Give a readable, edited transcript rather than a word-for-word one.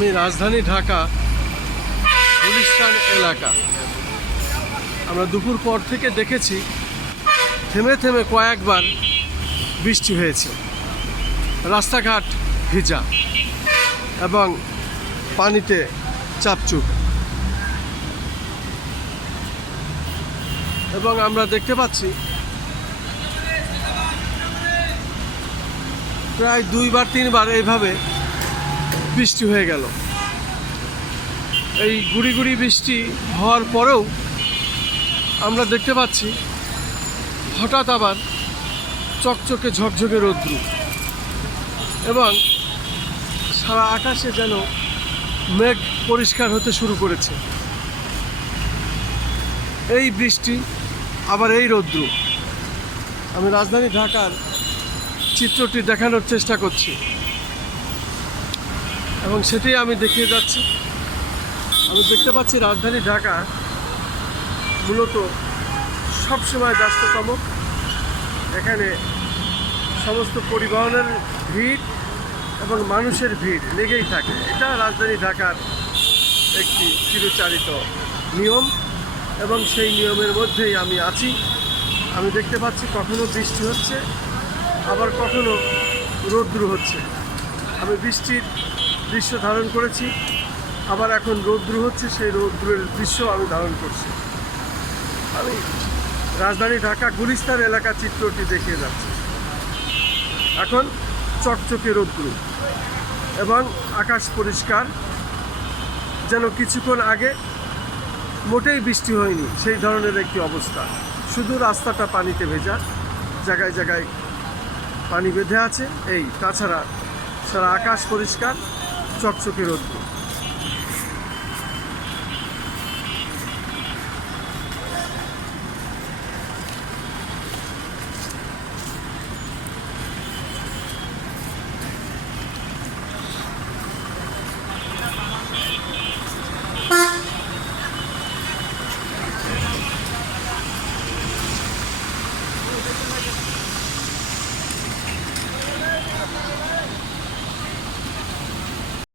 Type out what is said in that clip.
আমি রাজধানী ঢাকা গুলিস্তান এলাকা। আমরা দুপুর পর থেকে দেখেছি থেমে থেমে কয়েকবার বৃষ্টি হয়েছে, রাস্তাঘাট ভিজা এবং পানিতে চাপচুপ, এবং আমরা দেখতে পাচ্ছি প্রায় 2-3বার এইভাবে বৃষ্টি হয়ে গেল। এই গুড়ি গুড়ি বৃষ্টি হওয়ার পরেও আমরা দেখতে পাচ্ছি হঠাৎ আবার চকচকে ঝকঝকে রৌদ্র, এবং সারা আকাশে যেন মেঘ পরিষ্কার হতে শুরু করেছে। এই বৃষ্টি আবার এই রৌদ্র, আমি রাজধানী ঢাকার চিত্রটি দেখানোর চেষ্টা করছি এবং সেটাই আমি দেখিয়ে যাচ্ছি। আমি দেখতে পাচ্ছি রাজধানী ঢাকা মূলত সবসময় ব্যস্ততম। এখানে সমস্ত পরিবহনের ভিড় এবং মানুষের ভিড় লেগেই থাকে। এটা রাজধানী ঢাকার একটি চিরচারিত নিয়ম এবং সেই নিয়মের মধ্যেই আমি আছি। আমি দেখতে পাচ্ছি কখনো বৃষ্টি হচ্ছে, আবার কখনো রৌদ্র হচ্ছে। আমি বৃষ্টির দৃশ্য ধারণ করেছি, আবার এখন রৌদ্র হচ্ছে, সেই রৌদ্রের দৃশ্য আমি ধারণ করছি। আমি রাজধানী ঢাকা গুলিস্তান এলাকার চিত্রটি দেখিয়ে যাচ্ছি। এখন চকচকে রৌদ্র এবং আকাশ পরিষ্কার, যেন কিছুক্ষণ আগে মোটেই বৃষ্টি হয়নি সেই ধরনের একটি অবস্থা। শুধু রাস্তাটা পানিতে ভেজা, জায়গায় জায়গায় পানি বেঁধে আছে, এই তাছাড়া সারা আকাশ পরিষ্কার, চকচকে রৌদ্র।